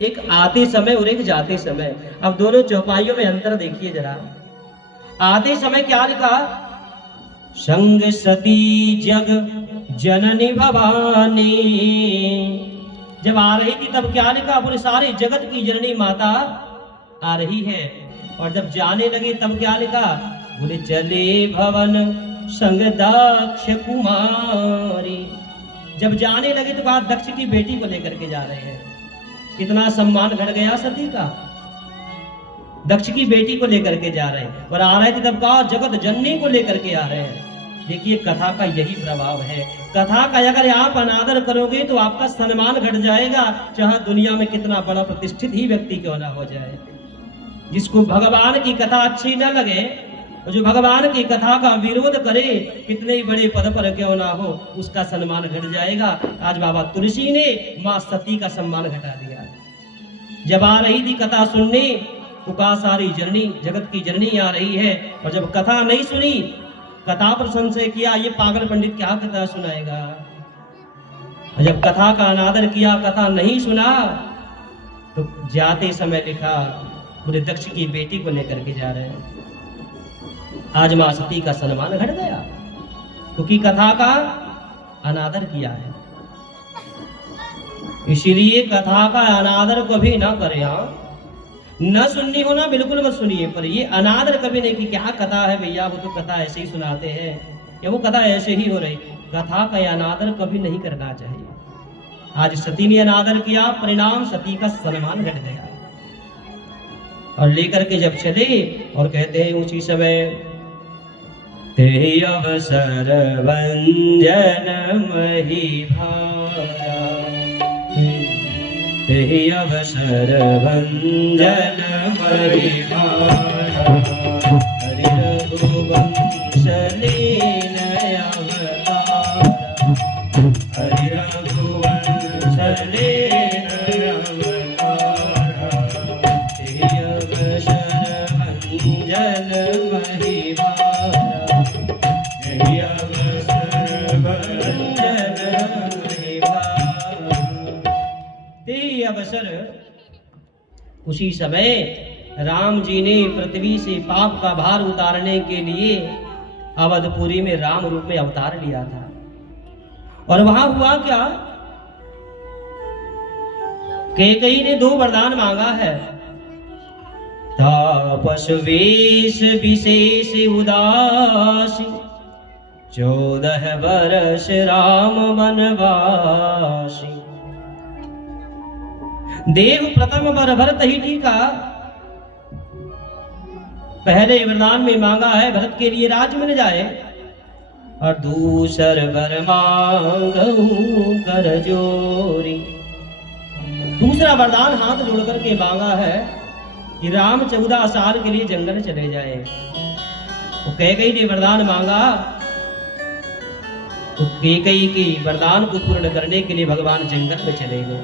एक आते समय और एक जाते समय। अब दोनों चौपाइयों में अंतर देखिए जरा। आते समय क्या लिखा? संग सती जग जननी भवानी। जब आ रही थी तब क्या लिखा? बोले सारे जगत की जननी माता आ रही है। और जब जाने लगे तब क्या लिखा? बोले चले भवन संग दक्ष कुमारी। जब जाने लगे तो कहा दक्ष की बेटी को लेकर के जा रहे हैं। कितना सम्मान घट गया सती का। दक्ष की बेटी को लेकर के जा रहे हैं और आ रहे थे तब कहा जगत जननी को लेकर के आ रहे हैं। देखिए कथा का यही प्रभाव है। कथा का अगर आप अनादर करोगे तो आपका सम्मान घट जाएगा, चाहे दुनिया में कितना बड़ा प्रतिष्ठित ही व्यक्ति क्यों ना हो जाए। जिसको भगवान की कथा अच्छी न लगे, जो भगवान की कथा का विरोध करे, कितने ही बड़े पद पर क्यों ना हो, उसका सम्मान घट जाएगा। आज बाबा तुलसी ने मां सती का सम्मान घटा दिया। जब आ रही थी कथा सुनने तो कहा सारी जननी जगत की जननी आ रही है। और जब कथा नहीं सुनी, कथा पर संशय किया, ये पागल पंडित क्या कथा सुनाएगा। और जब कथा का अनादर किया, कथा नहीं सुना, तो जाते समय लिखा पूरे दक्ष की बेटी को लेकर के जा रहे हैं। आज मां सती का सम्मान घट गया क्योंकि कथा का अनादर किया है। इसीलिए कथा का अनादर कभी ना करें। न सुननी हो ना बिल्कुल मत सुनिए, पर ये अनादर कभी नहीं कि क्या कथा है भैया, वो तो कथा ऐसे ही सुनाते हैं या वो कथा ऐसे ही हो रही। कथा का अनादर कभी नहीं करना चाहिए। आज सती ने अनादर किया, परिणाम सती का सम्मान घट गया। और लेकर के जब चले और कहते हैं उसी समय तेहि अवसर वंजन मही भारा, तेहि अवसर वंजन मही भारा, हरि रघुवंश लीन अवतारा, हरि रघुवंश लीन अवतारा, तेहि अवसर वंजन मही भारा, तेहि अवसर वंजन मही भारा। तेहि अवसर, उसी समय राम जी ने पृथ्वी से पाप का भार उतारने के लिए अवधपुरी में राम रूप में अवतार लिया था। और वहां हुआ क्या? कैकेयी ने 2 वरदान मांगा है। तापस वेश विशेष उदासी, 14 वर्ष राम वनवासी। देव प्रथम वर भरत ही टीका। पहले वरदान में मांगा है भरत के लिए राज मिल जाए, और दूसर वर मांगू कर जोरी। दूसरा वरदान हाथ जोड़ करके मांगा है कि राम 14 साल के लिए जंगल चले जाए। तो कैकेयी ने वरदान मांगा, तो कैकेयी के वरदान को पूर्ण करने के लिए भगवान जंगल में चले गए।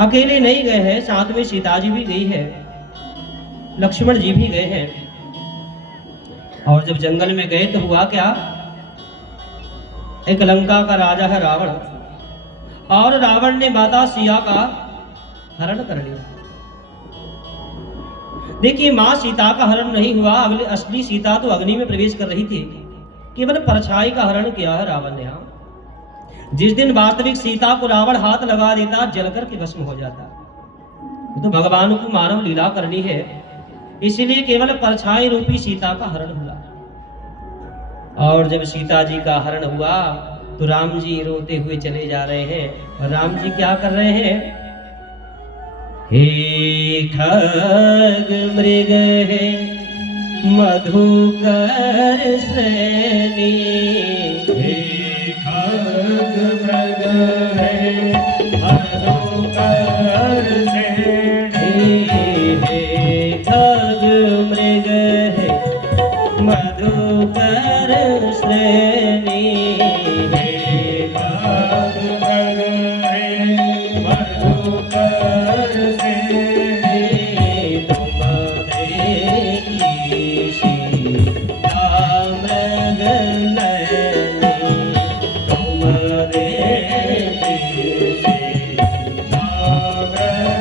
अकेले नहीं गए हैं, साथ में सीता जी भी गई है, लक्ष्मण जी भी गए हैं। और जब जंगल में गए तो हुआ क्या? एक लंका का राजा है रावण, और रावण ने माता सीता का हरण कर लिया। देखिए मां सीता का हरण नहीं हुआ, अगले असली सीता तो अग्नि में प्रवेश कर रही थी। केवल परछाई का हरण किया है रावण ने। जिस दिन वास्तविक सीता को रावण हाथ लगा देता, जलकर के भस्म हो जाता। तो भगवान को मानव लीला करनी है, इसलिए केवल परछाई रूपी सीता का हरण हुआ। और जब सीता जी का हरण हुआ तो राम जी रोते हुए चले जा रहे हैं। और राम जी क्या कर रहे हैं? हे खग मृग है मधुकर श्रेणी, हे खग मृग है मधुकर श्रेणी, हे खग मृग है मधुकर श्रेणी, हे खग मृग है मधुकर श्रेणी। तुम देखी सीता मृग नयनी, तुम देखी सीता मृग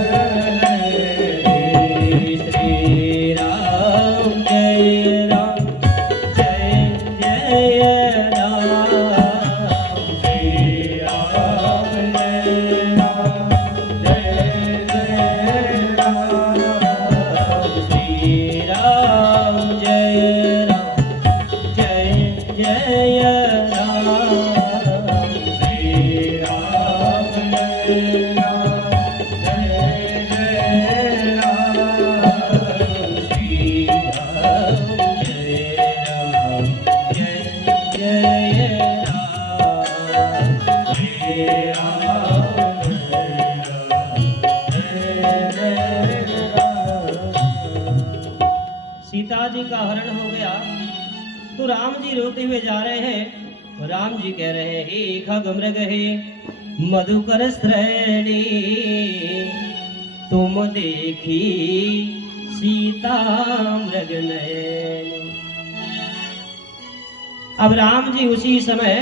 जी का हरण हो गया। तो राम जी रोते हुए जा रहे हैं। राम जी कह रहे हैं, हे खगमृग हे मधुकर श्रेणी, तुम देखी सीता मृग नयनी। अब राम जी उसी समय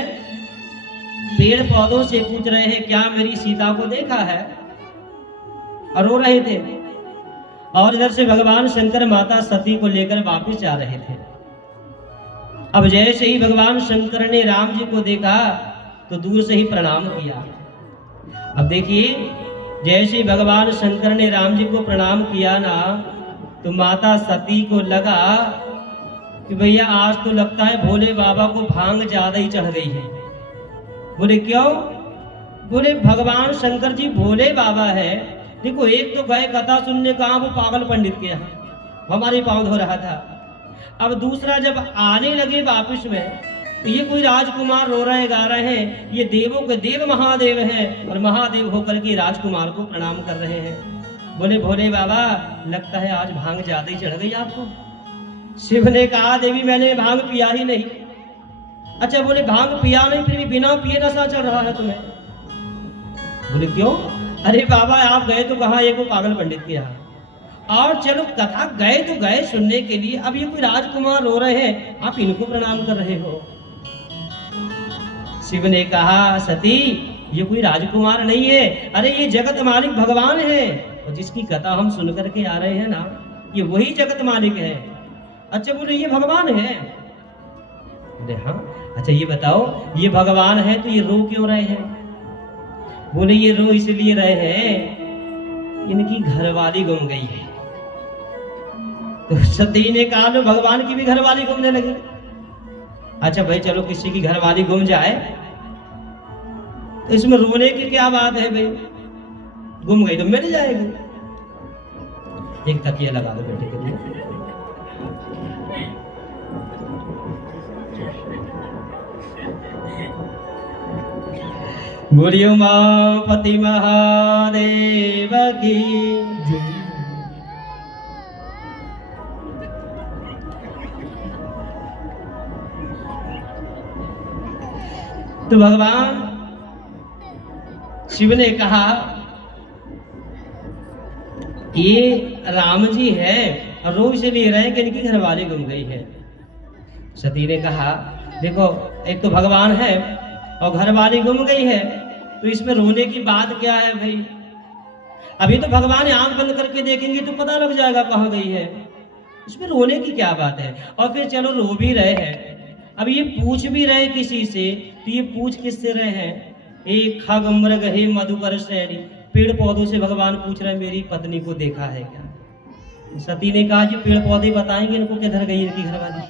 पेड़ पौधों से पूछ रहे हैं, क्या मेरी सीता को देखा है? और रो रहे थे। और इधर से भगवान शंकर माता सती को लेकर वापस जा रहे थे। अब जैसे ही भगवान शंकर ने राम जी को देखा तो दूर से ही प्रणाम किया। अब देखिए, जैसे ही भगवान शंकर ने राम जी को प्रणाम किया ना, तो माता सती को लगा कि भैया आज तो लगता है भोले बाबा को भांग ज्यादा ही चढ़ गई है। बोले क्यों? बोले भगवान शंकर जी भोले बाबा है। देखो, एक तो गए कथा सुनने कहा वो पागल पंडित के यहाँ, हमारे पांव धो रहा था। अब दूसरा जब आने लगे वापिस में, तो ये कोई राजकुमार रो रहे गा रहे हैं, ये देवों के देव महादेव हैं और महादेव होकर के राजकुमार को प्रणाम कर रहे हैं। बोले भोले बाबा लगता है आज भांग ज्यादा ही चढ़ गई आपको। शिव ने कहा, देवी मैंने भांग पिया ही नहीं। अच्छा, बोले भांग पिया नहीं फिर भी बिना पिए नशा चढ़ रहा है तुम्हें? बोले क्यों? अरे बाबा आप गए तो कहा एक वो पागल पंडित के यहाँ, और चलो कथा गए तो गए सुनने के लिए, अब ये कोई राजकुमार रो रहे हैं, आप इनको प्रणाम कर रहे हो। शिव ने कहा, सती ये कोई राजकुमार नहीं है, अरे ये जगत मालिक भगवान है, और जिसकी कथा हम सुन करके आ रहे हैं ना, ये वही जगत मालिक है। अच्छा, बोले ये भगवान है? बोले हाँ। अच्छा ये बताओ, ये भगवान है तो ये रो क्यों रहे हैं? बोले ये रो इसलिए रहे हैं, इनकी घरवाली गुम गई है। तो सती ने कहा, लो भगवान की भी घरवाली गुमने लगी। अच्छा भाई चलो, किसी की घरवाली गुम जाए तो इसमें रोने की क्या बात है भाई, गुम गई तो मिल जाएगी। एक तकिया लगा दो बेटे के लिए। बोलियो उमापति महादेव की जय। तो भगवान शिव ने कहा, ये राम जी है और रो इसलिए रहे कि इनकी घरवाली गुम गई है। सती ने कहा, देखो एक तो भगवान है और घरवाली गुम गई है, तो इसमें रोने की बात क्या है भाई? अभी तो भगवान आंख बंद करके देखेंगे तो पता लग जाएगा कहाँ गई है, इसमें रोने की क्या बात है? और फिर चलो रो भी रहे हैं, अब ये पूछ भी रहे किसी से, तो ये पूछ किससे रहे हैं? एक खगमृग हे मधुकर श्रेणी, पेड़ पौधों से भगवान पूछ रहे हैं मेरी पत्नी को देखा है क्या? सती ने कहा, जी पेड़ पौधे बताएंगे इनको किधर गई इनकी घरवाली।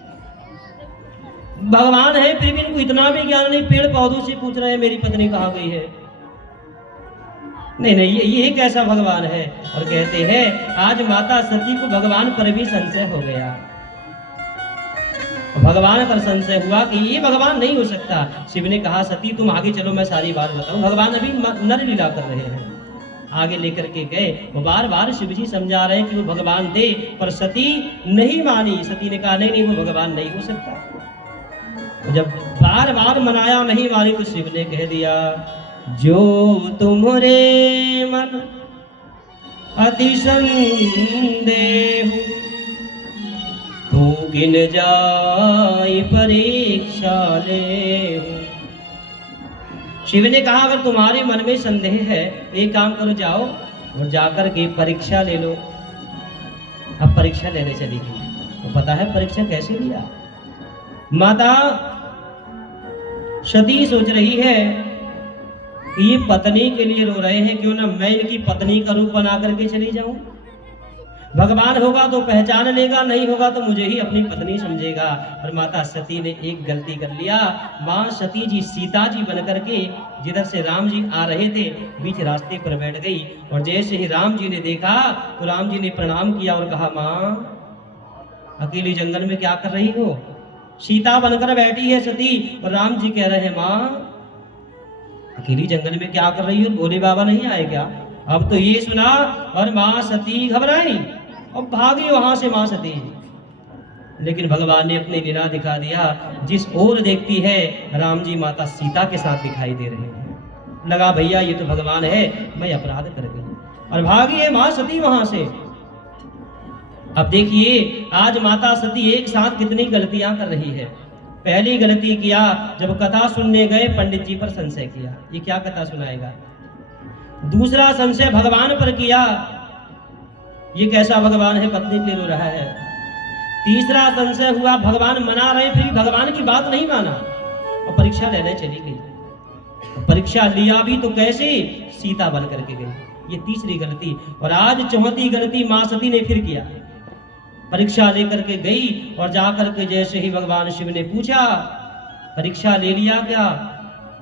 भगवान है फिर भी इनको इतना भी ज्ञान नहीं, पेड़ पौधों से पूछ रहे हैं मेरी पत्नी कहाँ गई है। नहीं नहीं, ये कैसा भगवान है? और कहते हैं आज माता सती को भगवान पर भी संशय हो गया। भगवान पर संशय हुआ कि ये भगवान नहीं हो सकता। शिव ने कहा, सती तुम आगे चलो मैं सारी बात बताऊं। भगवान अभी नर लीला कर रहे हैं, आगे लेकर के गए। वो बार बार शिव जी समझा रहे हैं कि वो भगवान थे, पर सती नहीं मानी। सती ने कहा नहीं नहीं वो भगवान नहीं हो सकता। जब बार बार मनाया नहीं मानी तो शिव ने कह दिया, जो तुम्हारे मन अति संदेह तू गिन जाई परीक्षा ले। शिव ने कहा अगर तुम्हारे मन में संदेह है एक काम करो, जाओ और जाकर के परीक्षा ले लो। अब परीक्षा लेने चली गई। तो पता है परीक्षा कैसे लिया? माता सती सोच रही है कि ये पत्नी के लिए रो रहे हैं, क्यों ना मैं इनकी पत्नी का रूप बना करके चली जाऊं। भगवान होगा तो पहचान लेगा, नहीं होगा तो मुझे ही अपनी पत्नी समझेगा। और माता सती ने एक गलती कर लिया। माँ सती जी सीता जी बन करके जिधर से राम जी आ रहे थे बीच रास्ते पर बैठ गई। और जैसे ही राम जी ने देखा तो राम जी ने प्रणाम किया और कहा, माँ अकेली जंगल में क्या कर रही हो? सीता बनकर बैठी है सती और राम जी कह रहे हैं, माँ अकेली जंगल में क्या कर रही हो? भोले बाबा नहीं आए क्या? अब तो ये सुना और माँ सती घबराई और भागी वहां से। माँ सती लेकिन भगवान ने अपनी लीला दिखा दिया। जिस ओर देखती है राम जी माता सीता के साथ दिखाई दे रहे हैं। लगा भैया ये तो भगवान है, मैं अपराध कर गई और भागी है मां सती वहां से। अब देखिए आज माता सती एक साथ कितनी गलतियां कर रही है। पहली गलती किया जब कथा सुनने गए पंडित जी पर संशय किया, ये क्या कथा सुनाएगा। दूसरा संशय भगवान पर किया, ये कैसा भगवान है पत्नी के लिए रो रहा है। तीसरा संशय हुआ भगवान मना रहे फिर भगवान की बात नहीं माना और परीक्षा लेने चली गई। परीक्षा लिया भी तो कैसे, सीता बन करके गई। ये तीसरी गलती। और आज चौथी गलती मां सती ने फिर किया। परीक्षा लेकर के गई और जाकर के जैसे ही भगवान शिव ने पूछा परीक्षा ले लिया क्या,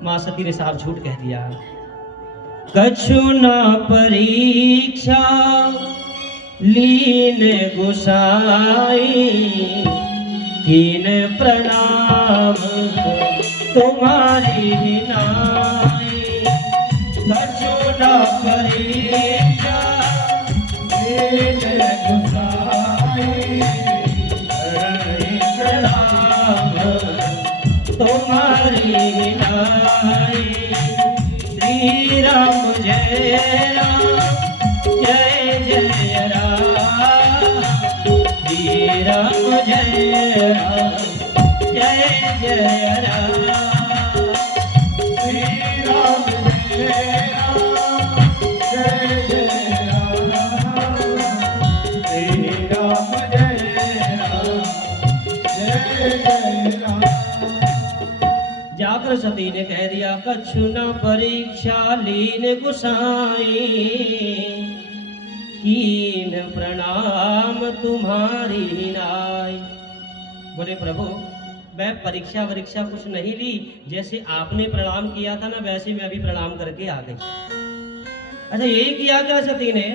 मां सती ने साफ झूठ कह दिया। कछु न परीक्षा लीन गुसाई, कीन प्रणाम तुम्हारी नाई। कछु न परीक्षा लीन गुसाई, प्रणाम तुम्हारी नाई। श्री राम जय राम जय जय राम, श्री राम जय राम जय जय राम, श्री राम जय राम जय जय राम, श्री राम जय राम जय जय राम। जाकर सती ने कह दिया कछु न परीक्षा लीन गुसाई, कीन प्रणाम तुम्हारी नाई। बोले प्रभु मैं परीक्षा कुछ नहीं ली, जैसे आपने प्रणाम किया था ना वैसे मैं अभी प्रणाम करके आ गई। अच्छा यही किया क्या सती ने,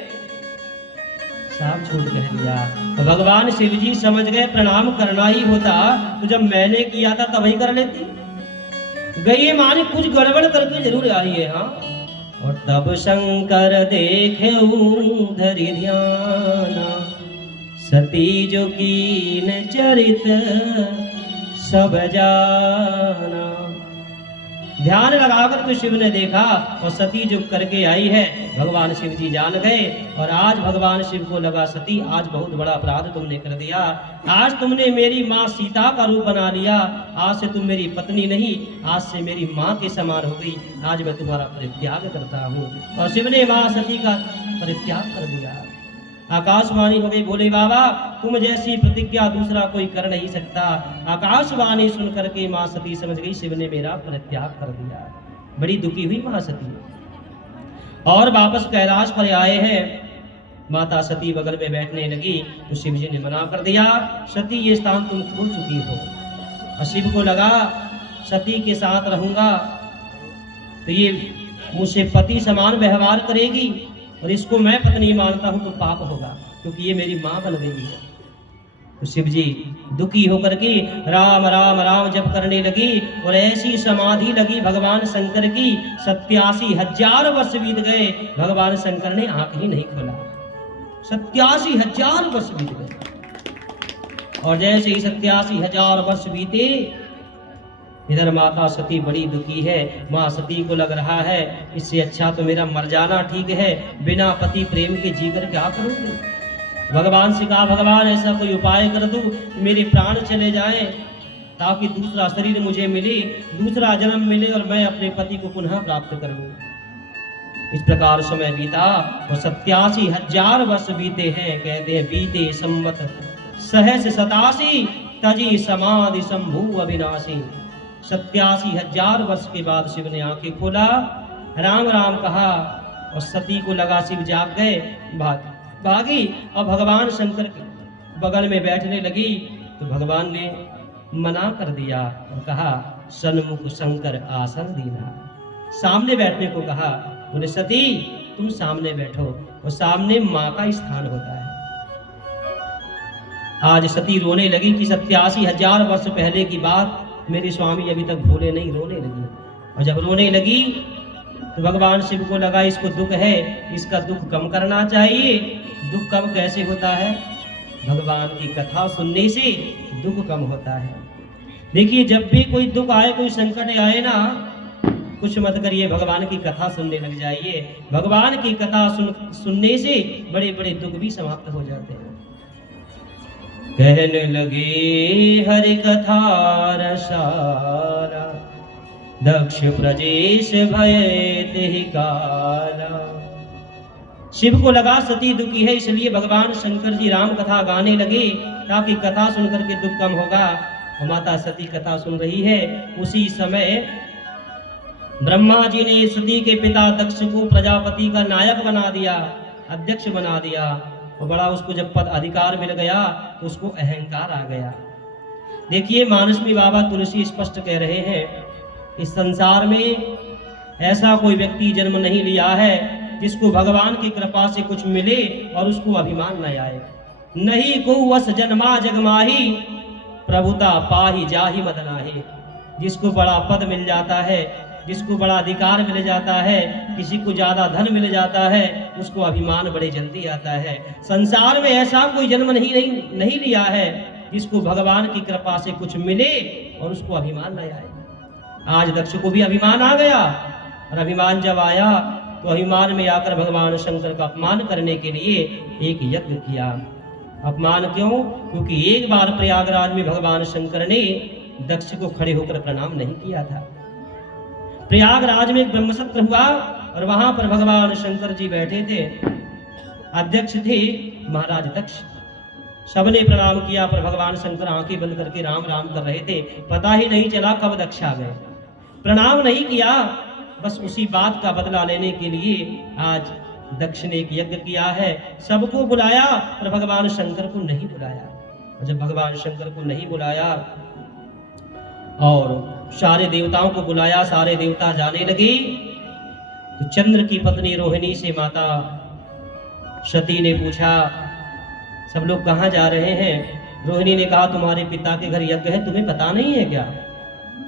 साफ झूठ कह दिया। तो भगवान शिव जी समझ गए प्रणाम करना ही होता तो जब मैंने किया था तभी कर लेती। गई माने कुछ गड़बड़ करके जरूर आई है। हाँ और तब शंकर देखे धरि ध्याना, सती जो कीन चरित सब जाना। ध्यान लगाकर के शिव ने देखा और सती जो करके आई है भगवान शिव जी जान गए। और आज भगवान शिव को लगा सती आज बहुत बड़ा अपराध तुमने कर दिया, आज तुमने मेरी माँ सीता का रूप बना लिया, आज से तुम मेरी पत्नी नहीं आज से मेरी माँ के समान हो गई, आज मैं तुम्हारा परित्याग करता हूँ। और शिव ने माँ सती का परित्याग कर दिया। आकाशवाणी हो गई, बोले बाबा तुम जैसी प्रतिज्ञा दूसरा कोई कर नहीं सकता। आकाशवाणी सुन करके मां सती समझ गई शिव ने मेरा परित्याग कर दिया। बड़ी दुखी हुई मां सती और वापस कैलाश पर आए हैं। माता सती बगल में बैठने लगी तो शिव जी ने मना कर दिया, सती ये स्थान तुम खो चुकी हो। और शिव को लगा सती के साथ रहूंगा तो ये मुझसे पति समान व्यवहार करेगी और इसको मैं पत्नी मानता हूं तो पाप होगा क्योंकि ये मेरी मां बन गई है। तो शिव जी दुखी होकर के राम राम राम जप करने लगी और ऐसी समाधि लगी भगवान शंकर की। 87,000 वर्ष बीत गए, भगवान शंकर ने आंख ही नहीं खोला। 87,000 वर्ष बीत गए और जैसे ही 87,000 वर्ष बीते इधर माता सती बड़ी दुखी है। माँ सती को लग रहा है इससे अच्छा तो मेरा मर जाना ठीक है, बिना पति प्रेम के जीकर क्या करूंगी। भगवान से कहा भगवान ऐसा कोई उपाय कर दो मेरे प्राण चले जाएं ताकि दूसरा शरीर मुझे मिले, दूसरा जन्म मिले और मैं अपने पति को पुनः प्राप्त कर लूं। इस प्रकार समय बीता और 87,000 वर्ष बीते हैं। कहते हैं बीते संवत सहस 87 तजी समाधि शंभु अविनाशी। 87,000 वर्ष के बाद शिव ने आंखें खोला, राम राम कहा और सती को लगा शिव जाग गए, भागी और भगवान शंकर के बगल में बैठने लगी। तो भगवान ने मना कर दिया और कहा सन्मुख शंकर आसन दीना, सामने बैठने को कहा। बोले सती तुम सामने बैठो और सामने माँ का स्थान होता है। आज सती रोने लगी कि 87,000 वर्ष पहले की बात मेरे स्वामी अभी तक भूले नहीं, रोने लगी। और जब रोने लगी तो भगवान शिव को लगा इसको दुख है, इसका दुख कम करना चाहिए। दुख कम कैसे होता है, भगवान की कथा सुनने से दुख कम होता है। देखिए, जब भी कोई दुख आए, कोई संकट आए ना, कुछ मत करिए, भगवान की कथा सुनने लग जाइए। भगवान की कथा सुनने से बड़े बड़े दुख भी समाप्त हो जाते हैं। कहने लगे हरि कथा रसारा, दक्ष प्रजेश भय तेहि काला। शिव को लगा सती दुखी है, इसलिए भगवान शंकर जी राम कथा गाने लगे ताकि कथा सुनकर के दुख कम होगा। और माता सती कथा सुन रही है। उसी समय ब्रह्मा जी ने सती के पिता दक्ष को प्रजापति का नायक बना दिया, अध्यक्ष बना दिया। और बड़ा उसको जब पद अधिकार मिल गया तो उसको अहंकार आ गया। देखिए, मानस में बाबा तुलसी स्पष्ट कह रहे हैं, इस संसार में ऐसा कोई व्यक्ति जन्म नहीं लिया है जिसको भगवान की कृपा से कुछ मिले और उसको अभिमान न आए। नहीं को वस जन्मा जगमाही, प्रभुता पाही जाहि मद नाहि। जिसको बड़ा पद मिल जाता है, जिसको बड़ा अधिकार मिल जाता है, किसी को ज्यादा धन मिल जाता है, उसको अभिमान बड़े जल्दी आता है। संसार में ऐसा कोई जन्म नहीं लिया है जिसको भगवान की कृपा से कुछ मिले और उसको अभिमान न आए। आज दक्ष को भी अभिमान आ गया, और अभिमान जब आया तो अभिमान में आकर भगवान शंकर का अपमान करने के लिए एक यज्ञ किया। अपमान क्यों? क्योंकि एक बार प्रयागराज में भगवान शंकर ने दक्ष को खड़े होकर प्रणाम नहीं किया था। प्रयागराज में एक ब्रह्मसत्र हुआ और वहां पर भगवान शंकर जी बैठे थे, अध्यक्ष थे महाराज दक्ष। सबने प्रणाम किया, पर भगवान शंकर आंखें बंद करके राम राम कर रहे थे। पता ही नहीं चला कब दक्ष आ गए। प्रणाम नहीं किया, बस उसी बात का बदला लेने के लिए आज दक्ष ने एक यज्ञ किया है। सबको बुलाया पर भगवान शंकर को नहीं बुलाया। और जब भगवान शंकर को नहीं बुलाया और सारे देवताओं को बुलाया, सारे देवता जाने लगे, तो चंद्र की पत्नी रोहिणी से माता सती ने पूछा, सब लोग कहाँ जा रहे हैं? रोहिणी ने कहा, तुम्हारे पिता के घर यज्ञ है, तुम्हें पता नहीं है क्या?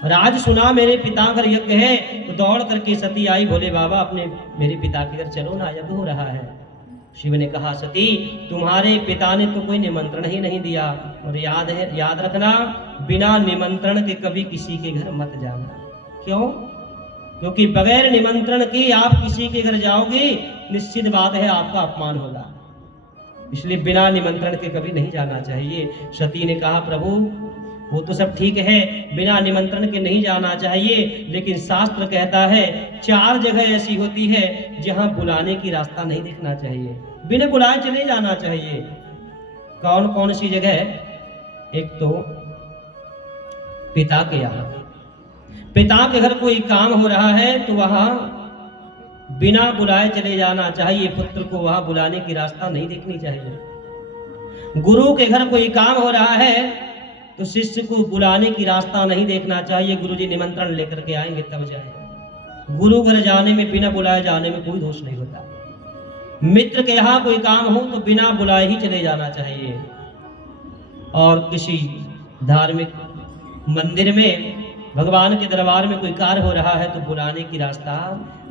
और आज सुना मेरे पिता घर यज्ञ है, तो दौड़ करके सती आई, बोले बाबा अपने मेरे पिता के घर चलो ना, यज्ञ हो रहा है। शिव ने कहा, सती तुम्हारे पिता ने तो कोई निमंत्रण ही नहीं दिया, और याद रखना, बिना निमंत्रण के कभी किसी के घर मत जाना। क्यों? क्योंकि बगैर निमंत्रण के आप किसी के घर जाओगे, निश्चित बात है आपका अपमान होगा। इसलिए बिना निमंत्रण के कभी नहीं जाना चाहिए। सती ने कहा, प्रभु वो तो सब ठीक है, बिना निमंत्रण के नहीं जाना चाहिए, लेकिन शास्त्र कहता है 4 जगह ऐसी होती है जहां बुलाने की रास्ता नहीं देखना चाहिए, बिना बुलाए चले जाना चाहिए। कौन कौन सी जगह? एक तो पिता के यहाँ, पिता के घर कोई काम हो रहा है तो वहां बिना बुलाए चले जाना चाहिए। पुत्र को वहां बुलाने की रास्ता नहीं देखनी चाहिए। गुरु के घर कोई काम हो रहा है तो शिष्य को बुलाने की रास्ता नहीं देखना चाहिए। गुरुजी निमंत्रण लेकर के आएंगे तब जाए। गुरु घर जाने में, बिना बुलाए जाने में कोई दोष नहीं होता। मित्र के यहाँ कोई काम हो तो बिना बुलाए ही चले जाना चाहिए। और किसी धार्मिक मंदिर में, भगवान के दरबार में कोई कार्य हो रहा है तो बुलाने की रास्ता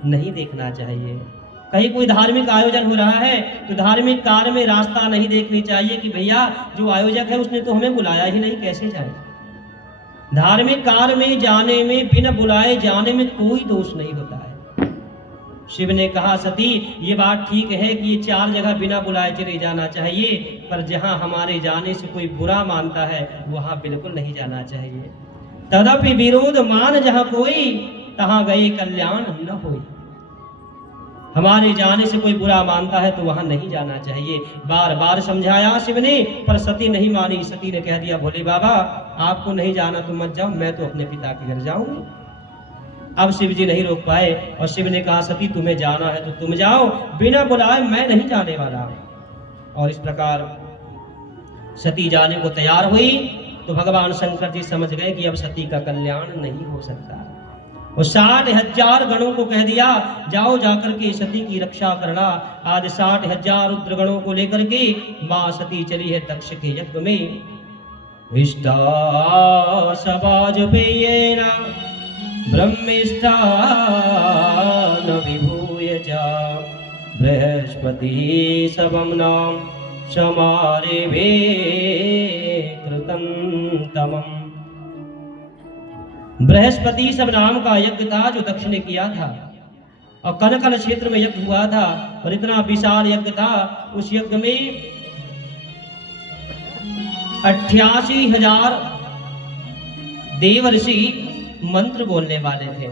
नहीं देखना चाहिए। कहीं कोई धार्मिक आयोजन हो रहा है तो धार्मिक कार्य में रास्ता नहीं देखनी चाहिए कि भैया जो आयोजक है उसने तो हमें बुलाया ही नहीं, कैसे जाए। धार्मिक कार्य में जाने में, बिना बुलाए जाने में कोई दोष नहीं होता है। शिव ने कहा, सती ये बात ठीक है कि ये 4 जगह बिना बुलाए चले जाना चाहिए, पर जहां हमारे जाने से कोई बुरा मानता है वहां बिल्कुल नहीं जाना चाहिए। तदपि विरोध मान जहां कोई, तहां गए कल्याण न होई। हमारे जाने से कोई बुरा मानता है तो वहां नहीं जाना चाहिए। बार बार समझाया शिव ने, पर सती नहीं मानी। सती ने कह दिया, भोले बाबा आपको नहीं जाना तो मत जाओ, मैं तो अपने पिता के घर जाऊंगी। अब शिव जी नहीं रोक पाए और शिव ने कहा, सती तुम्हें जाना है तो तुम जाओ, बिना बुलाए मैं नहीं जाने वाला। और इस प्रकार सती जाने को तैयार हुई तो भगवान शंकर जी समझ गए कि अब सती का कल्याण नहीं हो सकता। और 60,000 गणों को कह दिया, जाओ जाकर के सती की रक्षा करना। आज 60,000 रुद्र गणों को लेकर के मां सती चली है दक्ष के यज्ञ में। विष्टासवाजपेयेन ब्रह्मिष्ठा न विभूय जा, बृहस्पति सबम नाम समारे वे कृतं तमम्। बृहस्पति सब नाम का यज्ञ था जो दक्ष ने किया था, और कनकन क्षेत्र में यज्ञ हुआ था, और इतना विशाल यज्ञ था। उस यज्ञ में 88,000 देवर्षि मंत्र बोलने वाले थे,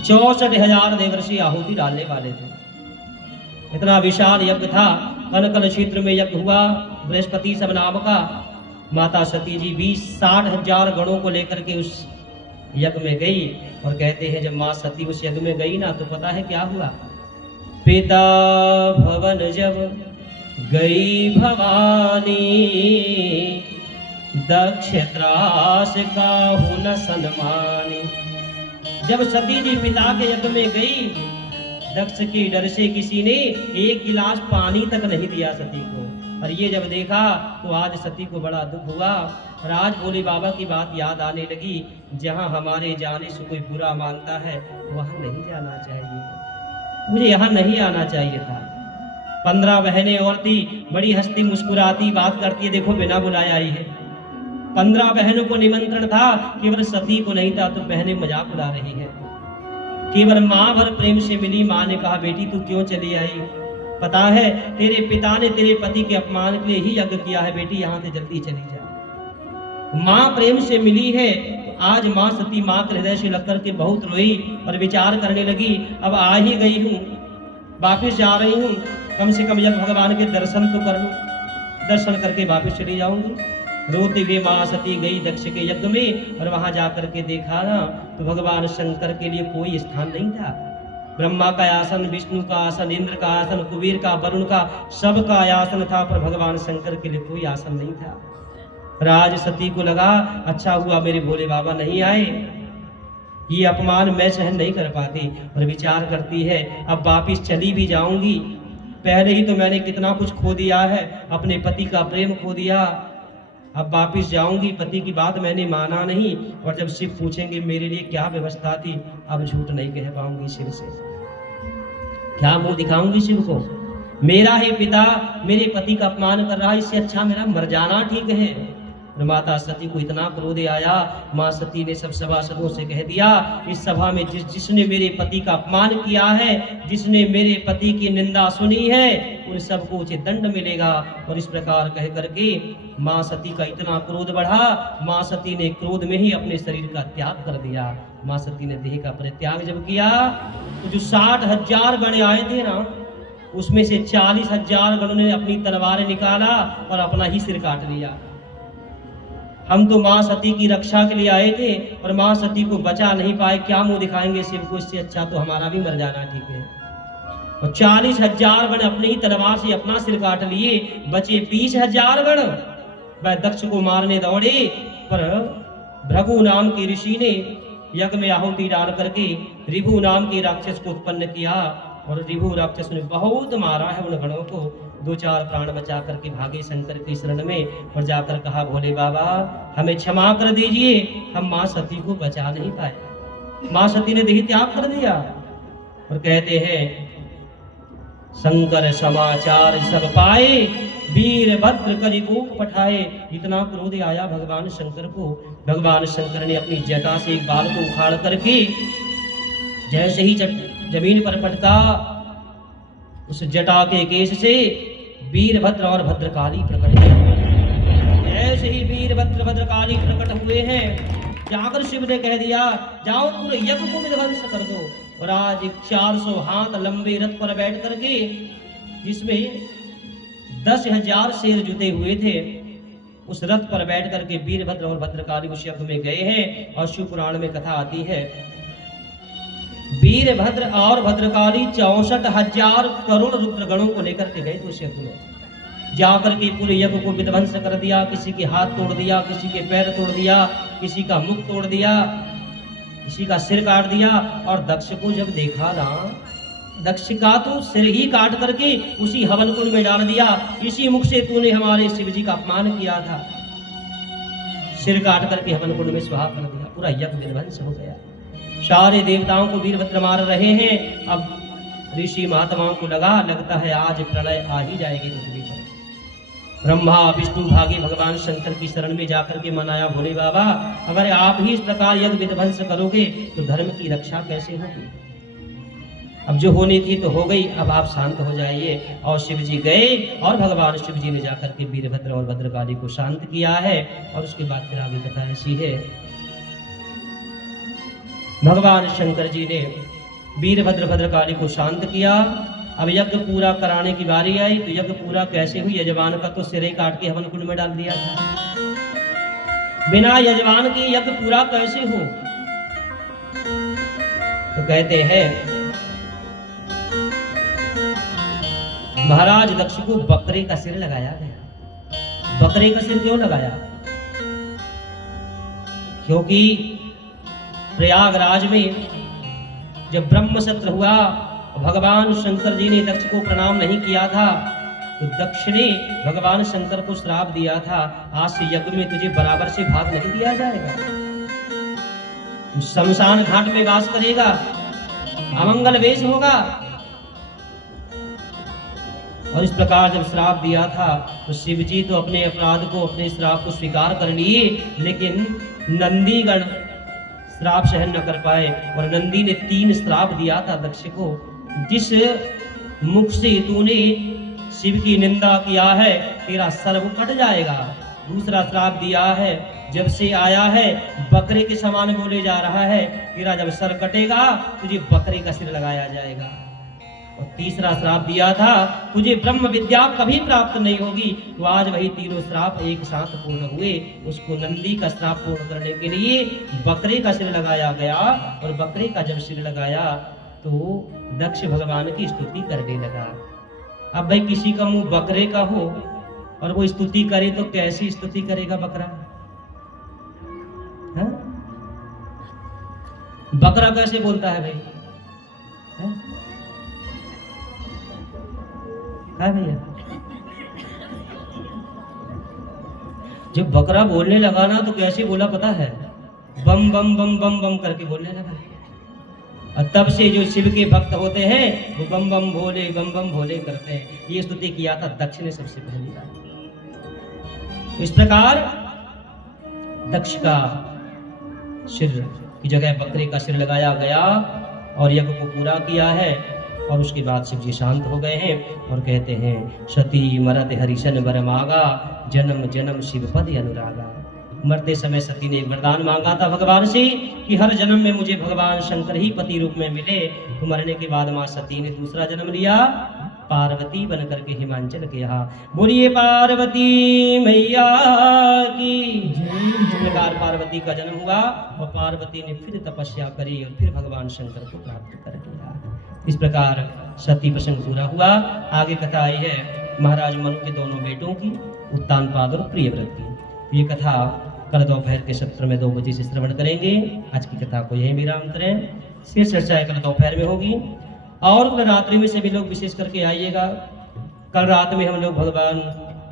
64,000 देवर्षि आहुति डालने वाले थे। इतना विशाल यज्ञ था। कनकन क्षेत्र में यज्ञ हुआ बृहस्पति सब नाम का। माता सती जी 60,000 गणों को लेकर के उस यज्ञ में गई, और कहते हैं जब माँ सती उस यज्ञ में गई ना, तो पता है क्या हुआ? पिता भवन जब गई भवानी, दक्ष त्रास काहू न सन्मानी। जब सती जी पिता के यज्ञ में गई, दक्ष के डर से किसी ने एक गिलास पानी तक नहीं दिया सती को। और ये जब देखा तो आज सती को बड़ा दुख हुआ, और आज भोले बाबा की बात याद आने लगी, जहाँ हमारे जाने से कोई बुरा मानता है वहाँ नहीं जाना चाहिए, मुझे यहाँ नहीं आना चाहिए था। 15 बहनें और थी, बड़ी हंसती मुस्कुराती बात करती है, देखो बिना बुलाए आई है। 15 बहनों को निमंत्रण था, केवल सती को नहीं था, तो बहनें मजाक उड़ा रही है। केवल माँ भर प्रेम से मिली। माँ ने कहा बेटी तू क्यों चली आई? पता है तेरे पिता ने तेरे पति के अपमान के लिए ही यज्ञ किया है, बेटी यहाँ से जल्दी चली जा। माँ प्रेम से मिली है, तो आज माँ सती माँ के हृदय से लग करके बहुत रोई और विचार करने लगी, अब आ ही गई हूँ, वापिस जा रही हूँ, कम से कम यज्ञ भगवान के दर्शन तो कर लूँ, दर्शन करके वापिस चली जाऊंगी। रोते हुए माँ सती गई दक्ष के यज्ञ में, और वहां जाकर के देखा ना, तो भगवान शंकर के लिए कोई स्थान नहीं था। ब्रह्मा का आसन, विष्णु का आसन, इंद्र का आसन, कुबेर का, वरुण का, सबका आसन था, पर भगवान शंकर के लिए कोई आसन नहीं था। राज सती को लगा अच्छा हुआ मेरे भोले बाबा नहीं आए, ये अपमान मैं सहन नहीं कर पाती, और विचार करती है अब वापिस चली भी जाऊंगी, पहले ही तो मैंने कितना कुछ खो दिया है, अपने पति का प्रेम खो दिया, अब वापिस जाऊंगी, पति की बात मैंने माना नहीं, और जब शिव पूछेंगे मेरे लिए क्या व्यवस्था थी, अब झूठ नहीं कह पाऊंगी शिव से, क्या मुंह दिखाऊंगी शिव को? मेरा ही पिता मेरे पति का अपमान कर रहा है, इससे अच्छा मेरा मर जाना ठीक है। और माता सती को इतना क्रोध आया, माँ सती ने सब सभासदों से कह दिया, इस सभा में जिसने मेरे पति का अपमान किया है, जिसने मेरे पति की निंदा सुनी है, उन सबको उचित दंड मिलेगा। और इस प्रकार कह करके माँ सती का इतना क्रोध बढ़ा, माँ सती ने क्रोध में ही अपने शरीर का त्याग कर दिया। माँ सती ने देह का परित्याग जब किया, तो जो 60,000 गण आए थे ना, उसमें से 40,000 गणों ने अपनी तलवारें निकाला और अपना ही सिर काट लिया। हम तो माँ सती की रक्षा के लिए आए थे, और माँ सती को बचा नहीं पाए, क्या मुंह दिखाएंगे शिव को? इससे अच्छा तो हमारा भी मर जाना ठीक है। और 40,000 गण अपनी ही तलवार से अपना सिर काट लिए, बचे 20,000 गण। वह दक्ष को मारने दौड़े, पर भृगु नाम के ऋषि ने यज्ञ में आहुति डाल करके रिभु नाम के राक्षस को उत्पन्न किया, और रिभु राक्षस ने बहुत मारा है उन गणों को। 2-4 प्राण बचा करके भागे शंकर की शरण में, और जाकर कहा भोले बाबा हमें क्षमा कर दीजिए, हम माँ सती को बचा नहीं पाए। माँ सती ने देह त्याग कर दिया, और कहते हैं शंकर समाचार सब पाए, वीरभद्र करि कोप पठाए। इतना क्रोध आया भगवान शंकर को, भगवान शंकर ने अपनी जटा से एक बाल को उखाड़ करके जैसे ही जमीन पर पटका, उस जटा के केश से वीरभद्र और भद्रकाली प्रकट हुए। ऐसे ही वीरभद्र भद्रकाली प्रकट हुए हैं, जाकर शिव ने कह दिया जाओ पूरे यज्ञ को विध्वंस कर दो। और आज 400 हाथ लंबे रथ पर बैठ करके, जिसमें 10,000 शेर जुटे हुए थे, उस रथ पर बैठ करके वीरभद्र और भद्रकाली उस यज्ञ में गए हैं। और शिव पुराण में कथा आती है, वीरभद्र और भद्रकाली 64,000 करोड़ रुद्र गणों को लेकर के गए उस यज्ञ में। जाकर के पूरे यज्ञ को विध्वंस कर दिया, किसी के हाथ तोड़ दिया, किसी के पैर तोड़ दिया, किसी का मुख तोड़ दिया, किसी का सिर काट दिया। और दक्ष को जब देखा ना, दक्ष का तो सिर ही काट करके उसी हवन कुंड में डाल दिया, इसी मुख से तूने हमारे शिव जी का अपमान किया था। सिर काट करके हवन कुंड में स्वाहा कर दिया, पूरा यज्ञ विध्वंस हो गया। सारे देवताओं को वीरभद्र मार रहे हैं। अब ऋषि महात्माओं को लगता है आज प्रलय आ ही जाएगी पृथ्वी पर। ब्रह्मा विष्णु भागी भगवान शंकर की शरण में जाकर के मनाया, भोले बाबा अगर आप ही इस प्रकार यज्ञ विध्वंस करोगे तो धर्म की रक्षा कैसे होगी। अब जो होनी थी तो हो गई, अब आप शांत हो जाइए। और शिव जी गए और भगवान शिव जी ने जाकर के वीरभद्र और भद्रकाली को शांत किया है। और उसके बाद फिर आगे कथा ऐसी है, भगवान शंकर जी ने वीरभद्र भद्रकाली को शांत किया। अब यज्ञ पूरा कराने की बारी आई तो यज्ञ पूरा कैसे हुई, यजमान का तो सिर ही काट के हवन कुंड में डाल दिया था। बिना यजमान के यज्ञ पूरा कैसे हो। तो कहते हैं महाराज दक्ष को बकरे का सिर लगाया गया। बकरे का सिर क्यों लगाया, क्योंकि प्रयागराज में जब ब्रह्म सत्र हुआ, भगवान शंकर जी ने दक्ष को प्रणाम नहीं किया था तो दक्ष ने भगवान शंकर को श्राप दिया था, आज से यज्ञ में तुझे बराबर से भाग नहीं दिया जाएगा, शमशान घाट में वास करेगा, अमंगल वेश होगा। और इस प्रकार जब श्राप दिया था तो शिव जी तो अपने अपराध को, अपने श्राप को स्वीकार कर लिए, लेकिन नंदीगण श्राप सहन न कर पाए और नंदी ने 3 श्राप दिया था दक्ष को। जिस मुख से तूने शिव की निंदा किया है तेरा सर वो कट जाएगा। दूसरा श्राप दिया है, जब से आया है बकरे के समान बोले जा रहा है, तेरा जब सर कटेगा तुझे बकरे का सिर लगाया जाएगा। और तीसरा श्राप दिया था, तुझे ब्रह्म विद्या कभी प्राप्त नहीं होगी। तो आज वही तीनों श्राप एक साथ पूर्ण हुए। उसको नंदी का श्राप पूर्ण करने के लिए बकरे का सिर लगाया गया। और बकरे का जब सिर लगाया तो दक्ष भगवान की स्तुति करने लगा। अब भाई किसी का मुंह बकरे का हो और वो स्तुति करे तो कैसी स्तुति करेगा बकरा, है? बकरा कैसे बोलता है भाई, है? क्या भैया, जब बकरा बोलने लगा ना तो कैसे बोला पता है, बम बम बम बम बम करके बोलने लगा। और तब से जो शिव के भक्त होते हैं वो बम बम भोले करते हैं। ये स्तुति किया था दक्ष ने सबसे पहली बार। इस प्रकार दक्ष का सिर की जगह बकरे का सिर लगाया गया और यज्ञ को पूरा किया है। और उसके बाद शिव जी शांत हो गए हैं और कहते हैं, सती मरत हरिशन वर मागा, जन्म जन्म शिव पद अनुरागा। मरते समय सती ने वरदान मांगा था भगवान से कि हर जन्म में मुझे भगवान शंकर ही पति रूप में मिले। तो मरने के बाद मां सती ने दूसरा जन्म लिया, पार्वती बन करके हिमांचल के यहाँ। बोलिए पार्वती मैया की। इस प्रकार पार्वती का जन्म हुआ और पार्वती ने फिर तपस्या करी और फिर भगवान शंकर को प्राप्त कर लिया। इस प्रकार सती प्रसंग पूरा हुआ। आगे कथा आई है महाराज मनु के दोनों बेटों की, उत्तानपाद और प्रियव्रत की। ये कथा कल दोपहर के सत्र में 2 बजे से श्रवण करेंगे। आज की कथा को यही विराम करें। शेष चर्चा कल दोपहर में होगी और कल रात्रि में सभी लोग विशेष करके आइएगा। कल रात में हम लोग भगवान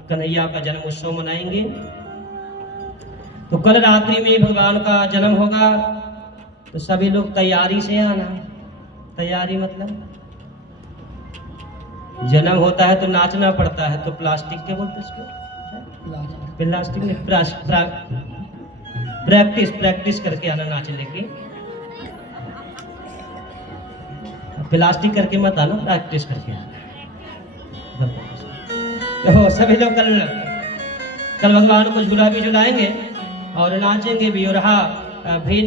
कन्हैया का जन्म उत्सव मनाएंगे। तो कल रात्रि में भगवान का जन्म होगा तो सभी लोग तैयारी से आना। तैयारी मतलब जन्म होता है तो नाचना पड़ता है, तो प्लास्टिक के बोलते इसको, प्लास्टिक में प्रैक्टिस करके आना नाच लेके। प्लास्टिक करके मत आना, प्रैक्टिस करके आना। तो सभी लोग कल भगवान को झूला भी झुलाएंगे और नाचेंगे भी। और हाँ भी